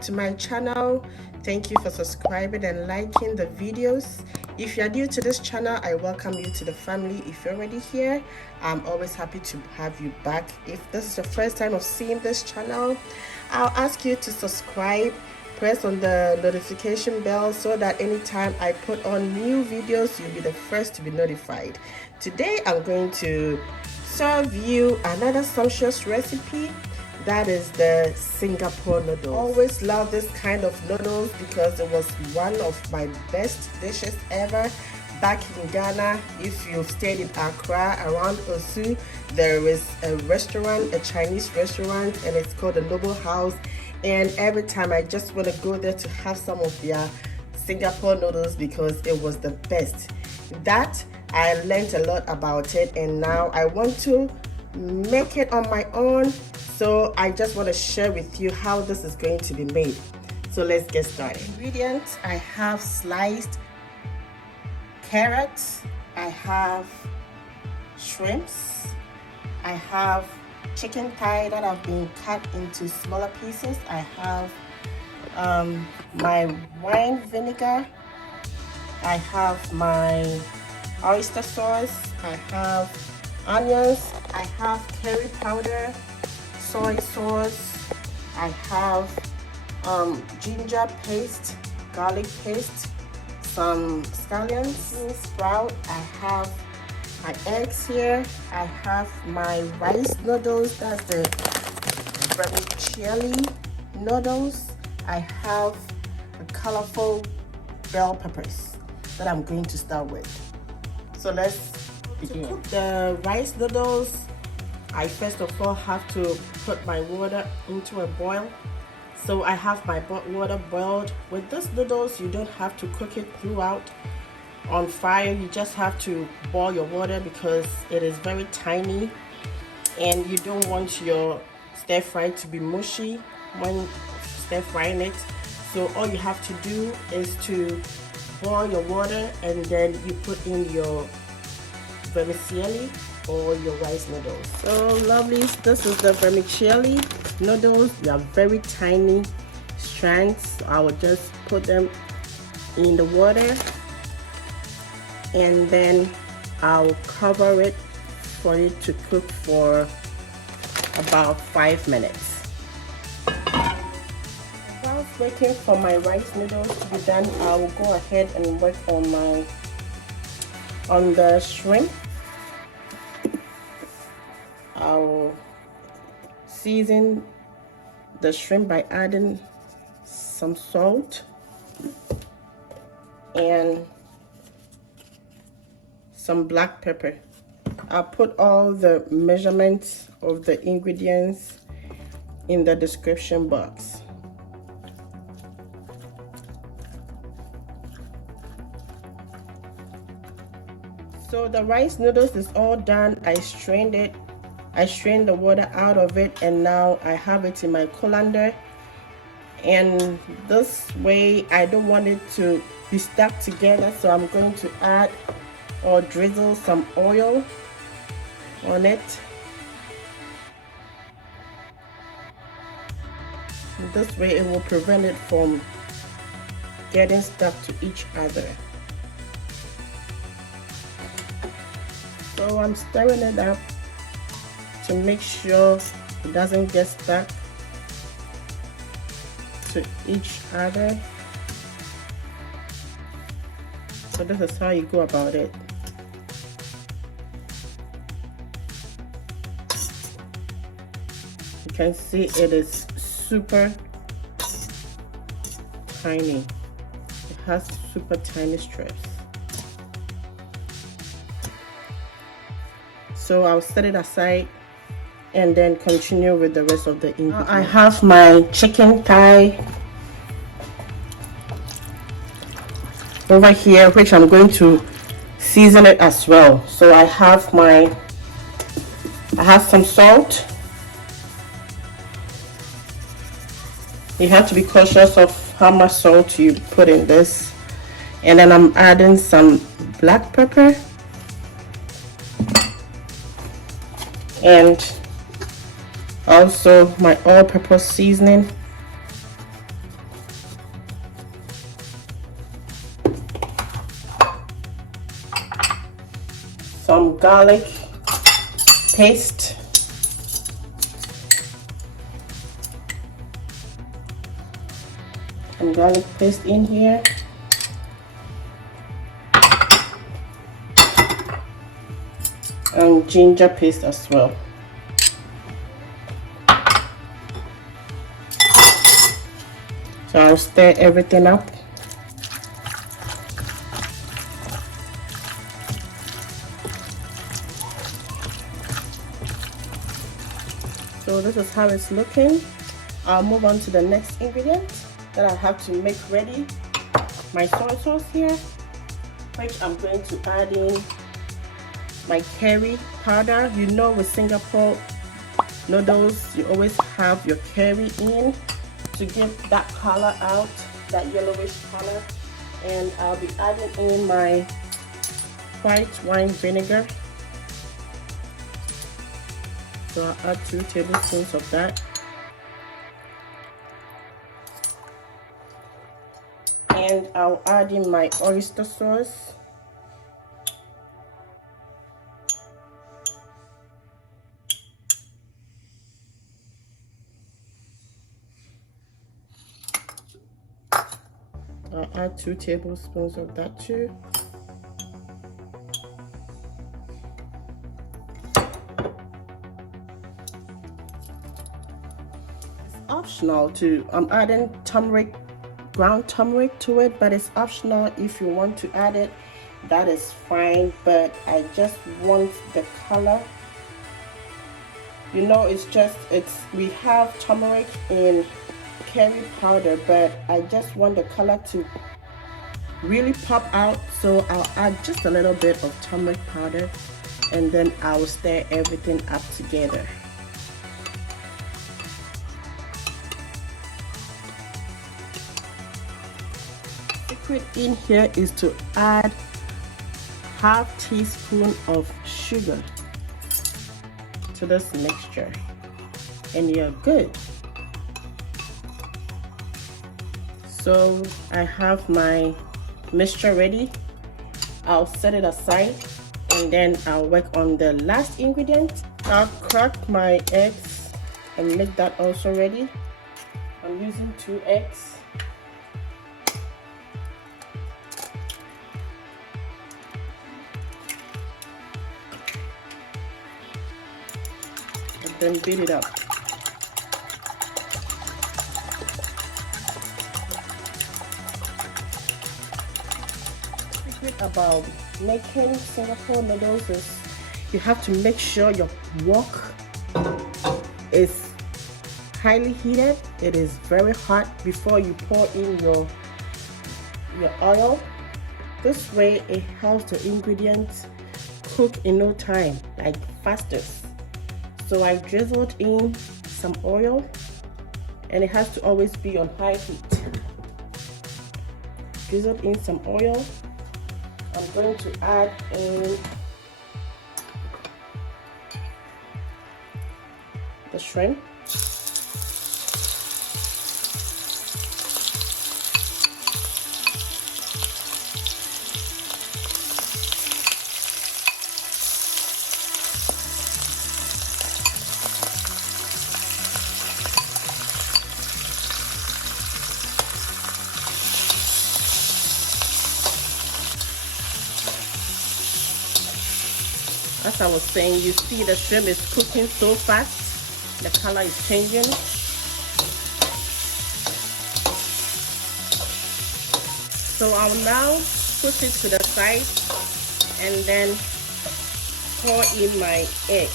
back to my channel. Thank you for subscribing and liking the videos. If you're new to this channel, I welcome you to the family. If you're already here, I'm always happy to have you back. If this is your first time of seeing this channel, I'll ask you to subscribe, press on the notification bell so that anytime I put on new videos, you'll be the first to be notified. Today I'm going to serve you another sumptuous recipe. That is the Singapore noodles. Always love this kind of noodles because it was one of my best dishes ever back in Ghana. If you've stayed in Accra around Osu, there is a restaurant, a Chinese restaurant, and it's called the Noble House. And every time I just want to go there to have some of their Singapore noodles because it was the best. That I learned a lot about it, and now I want to make it on my own. So I just want to share with you how this is going to be made. So let's get started. Ingredients: I have sliced carrots, I have shrimps, I have chicken thigh that have been cut into smaller pieces, I have my wine vinegar, I have my oyster sauce, I have onions, I have curry powder, soy sauce, I have ginger paste, garlic paste, some scallions, bean sprout, I have my eggs here, I have my rice noodles, that's the vermicelli noodles, I have the colorful bell peppers that I'm going to start with. So let's begin. To cook the rice noodles, I first of all have to put my water into a boil. So I have my water boiled. With this noodles, you don't have to cook it throughout on fire. You just have to boil your water because it is very tiny and you don't want your stir fry to be mushy when stir frying it. So all you have to do is to boil your water and then you put in your vermicelli or your rice noodles. So lovelies, this is the vermicelli noodles. They are very tiny strands. I will just put them in the water and then I'll cover it for it to cook for about 5 minutes. While waiting for my rice noodles to be done, I will go ahead and work on the shrimp. I'll season the shrimp by adding some salt and some black pepper. I'll put all the measurements of the ingredients in the description box. So the rice noodles is all done. I strained it. I strained the water out of it, and now I have it in my colander. And this way I don't want it to be stuck together, so I'm going to add or drizzle some oil on it. This way it will prevent it from getting stuck to each other. So I'm stirring it up to make sure it doesn't get stuck to each other. So this is how you go about it. You can see it is super tiny. It has super tiny strips. So I'll set it aside and then continue with the rest of the ingredients. I have my chicken thigh over here, which I'm going to season it as well. So I have some salt. You have to be cautious of how much salt you put in this. And then I'm adding some black pepper and also my all-purpose seasoning. some garlic paste. Some garlic paste in here. And ginger paste as well. So I'll stir everything up. So this is how it's looking. I'll move on to the next ingredient that I have to make ready. My soy sauce here, which I'm going to add in my curry powder. You know, with Singapore noodles, you always have your curry in to give that color out, that yellowish color. And I'll be adding in my white wine vinegar. So I'll add 2 tablespoons of that. And I'll add in my oyster sauce. I'll add 2 tablespoons of that too. It's optional to, I'm adding turmeric, ground turmeric to it, but it's optional. If you want to add it, that is fine, but I just want the color. You know, we have turmeric in curry powder, but I just want the color to really pop out, so I'll add just a little bit of turmeric powder, and then I'll stir everything up together. Secret in here is to add ½ teaspoon of sugar to this mixture, and you're good. So I have my mixture ready. I'll set it aside, and then I'll work on the last ingredient. I'll crack my eggs and make that also ready. I'm using 2 eggs. And then beat it up. About making Singapore noodles is you have to make sure your wok is highly heated. It is very hot before you pour in your oil. This way it helps the ingredients cook in no time, like fastest. So I drizzled in some oil, and it has to always be on high heat. Drizzled in some oil. I'm going to add in the shrimp. As I was saying, you see the shrimp is cooking so fast, the color is changing. So I'll now put it to the side and then pour in my egg.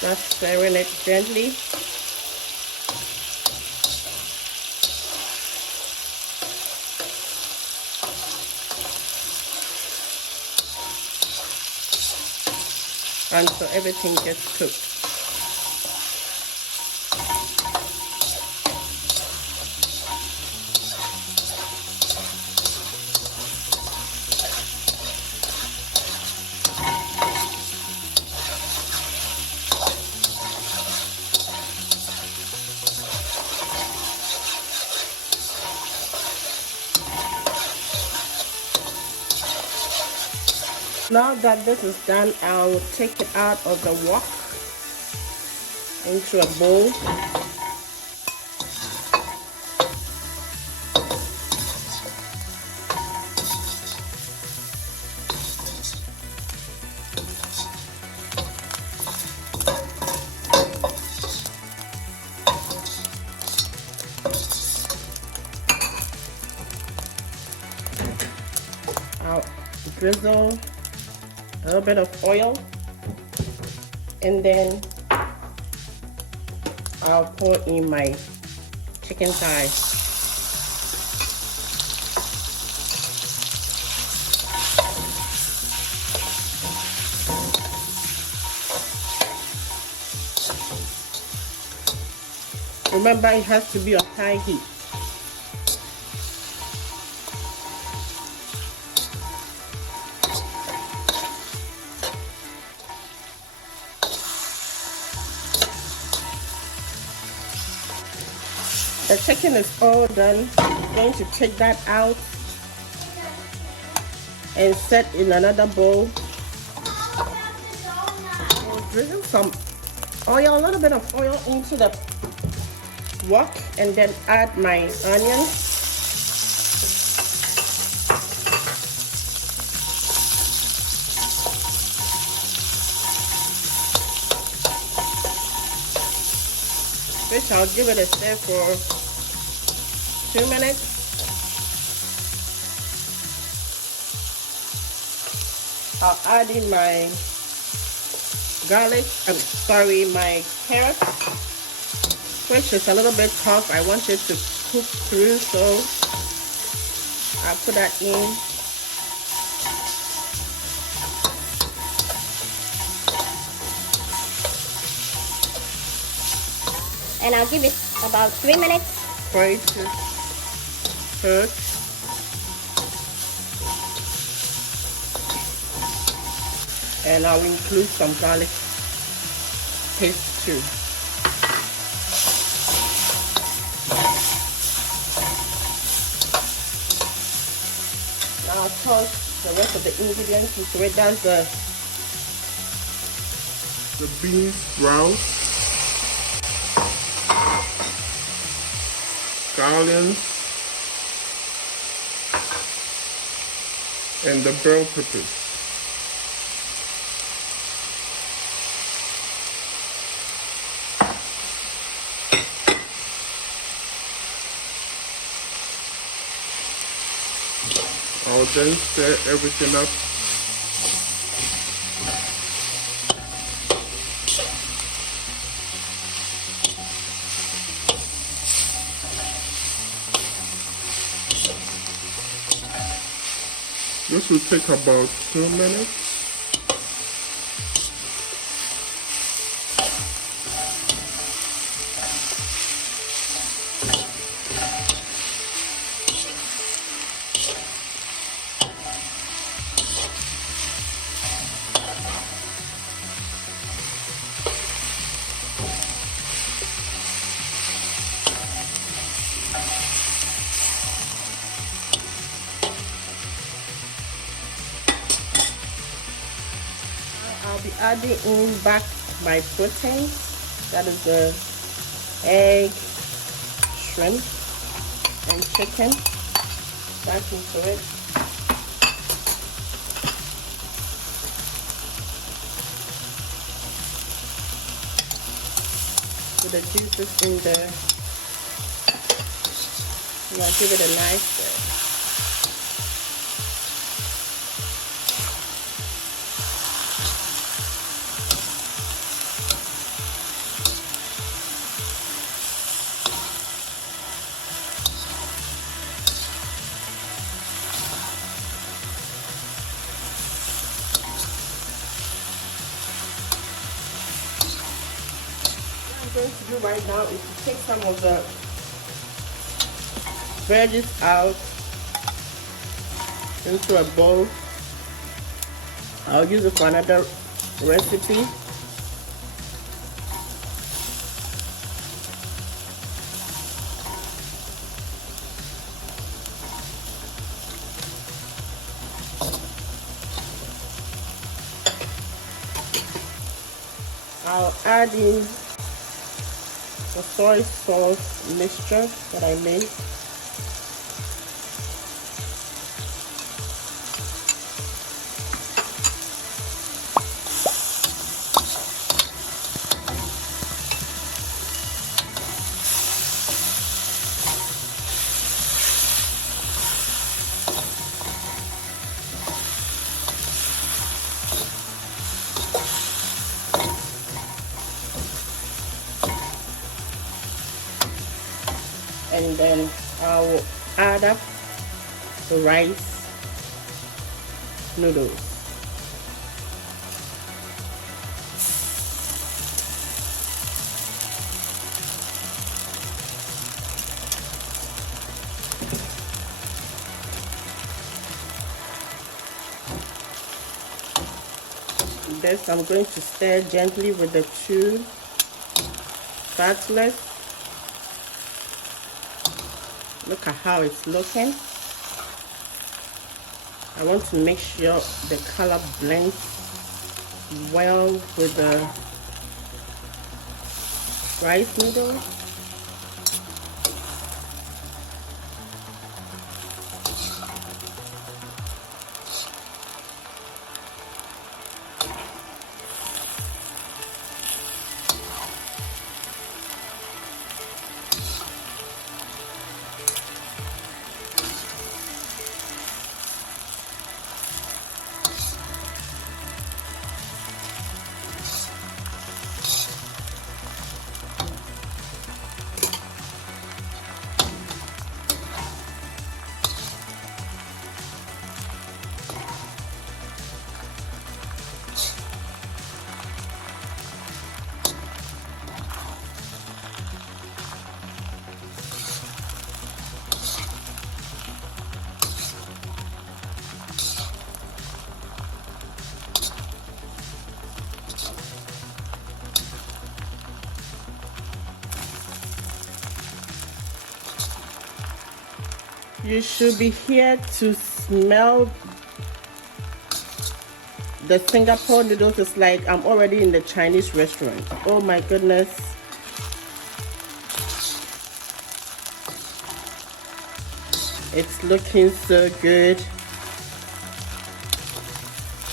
Just stirring it gently. Until everything gets cooked. Now that this is done, I'll take it out of the wok into a bowl. I'll drizzle a little bit of oil, and then I'll pour in my chicken thighs. Remember, it has to be on high heat. The chicken is all done. I'm going to take that out and set in another bowl. I'll drizzle some oil, a little bit of oil into the wok, and then add my onions. Which I'll give it a stir for 2 minutes. I'll add in my garlic, my carrot, which is a little bit tough. I want it to cook through, so I'll put that in. And I'll give it about 3 minutes for it to cook. And I'll include some garlic paste too. Now I'll toss the rest of the ingredients into it. That's the bean sprouts, scallions, and the bell peppers. I'll then stir everything up. This will take about 2 minutes. I'll be adding in back my protein. That is the egg, shrimp, and chicken back into it. With the juices in there. And I'll give it a nice stir. What I'm going to do right now is to take some of the veggies out into a bowl. I'll use it for another recipe. I'll add in the soy sauce mixture that I made. And then I will add up the rice noodles. This I'm going to stir gently with the 2 spatulas. Look at how it's looking. I want to make sure the color blends well with the rice noodles. You should be here to smell the Singapore noodles. It's like I'm already in the Chinese restaurant. Oh my goodness. It's looking so good.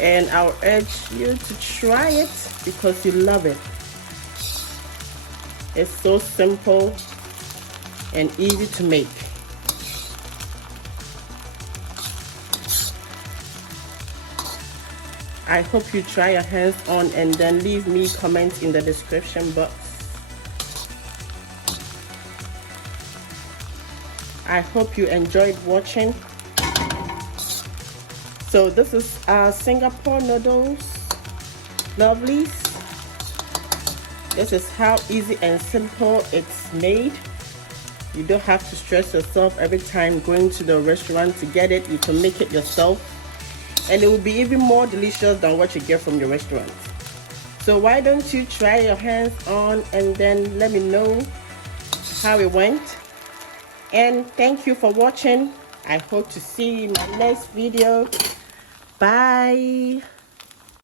And I'll urge you to try it because you love it. It's so simple and easy to make. I hope you try your hands on and then leave me comments in the description box. I hope you enjoyed watching. So this is our Singapore noodles, lovelies. This is how easy and simple it's made. You don't have to stress yourself every time going to the restaurant to get it. You can make it yourself. And it will be even more delicious than what you get from your restaurant. So why don't you try your hands on and then let me know how it went. And thank you for watching. I hope to see you in my next video. Bye.